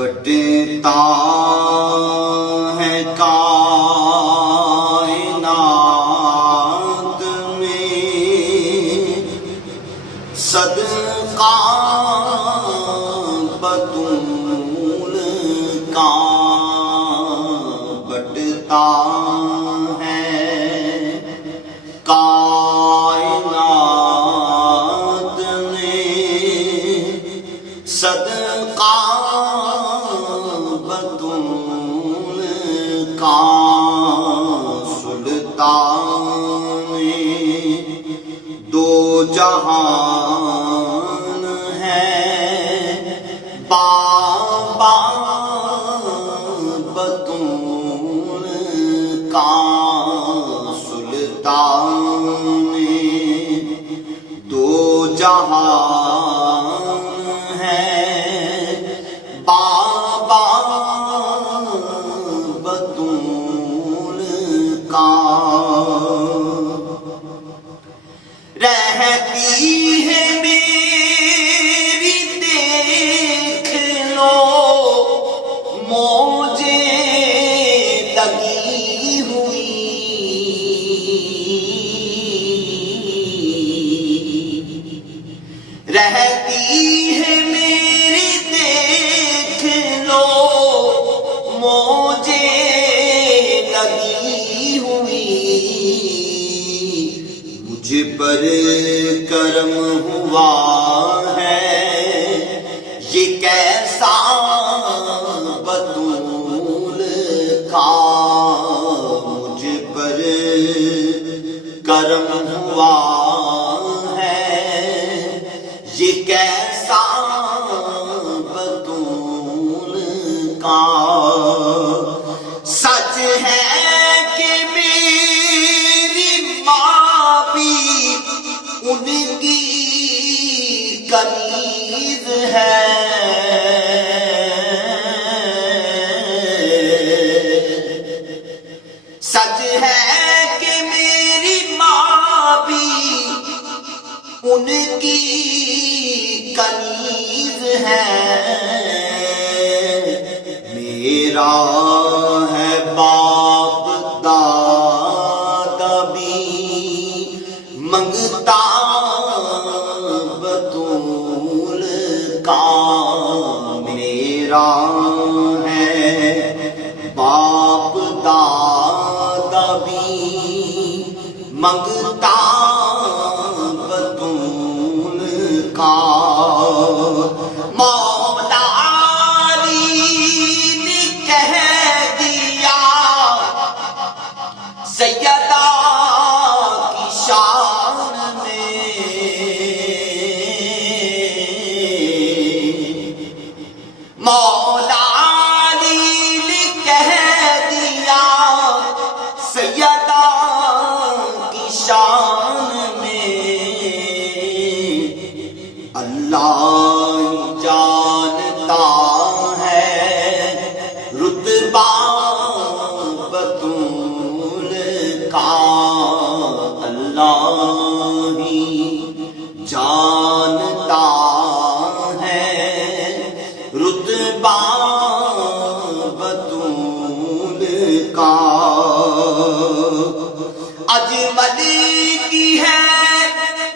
بٹتا ہے کائنات میں صدقہ بطول کا بٹتا ہے کائنات میں صدقہ بطول کا سلطان دو جہان ہے بابا بطول کا سلطان دو جہان ہے بابا بطول کا رہتی ہے میری دیکھ لو موجیں لگی ہوئی رہتی ہے میری دیکھ لو موجیں لگی ہوئی مجھ پر کرم ہوا ہے یہ کیسا بطول کا مجھ پر کرم ہوا ہے یہ کیسا بطول کا سچ ہے کہ میری ماں بھی ان کی کنیز ہے سچ ہے کہ میری ماں بھی ان کی کنیز ہے میرا ہے باپ دادا بھی منگتا بطول کا میرا ہے باپ دادا بھی منگتا بطول کا مولا علی نے کہہ دیا سیدہ کی شان میں مولا علی نے کہہ دیا سیدہ کی شان میں اللہ جانتا ہے رتبہ بطول کا اللہ ہی جانتا ہے رتبہ بطول کا اجمل کی ہے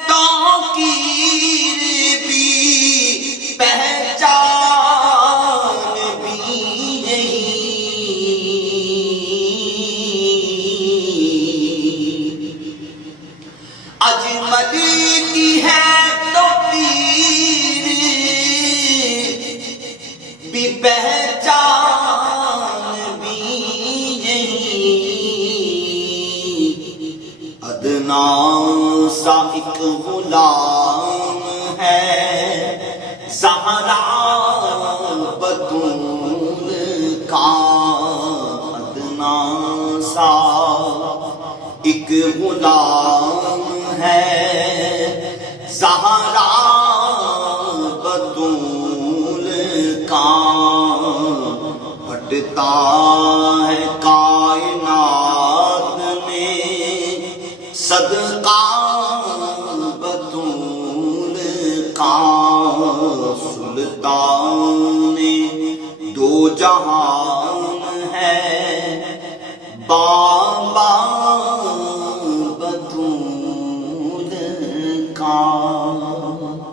توقیر بھی پہچان بھی یہی اجمل کی ہے توقیر بھی پہچان بھی یہی ادنا سا ایک غلام ہے زہرا بطول کا ادنا سا ایک غلام ہے زہرا بطول کا بٹتا ہے کائنات میں صدقہ بطول کا سلطان دو جہان ہے بابا بطول کا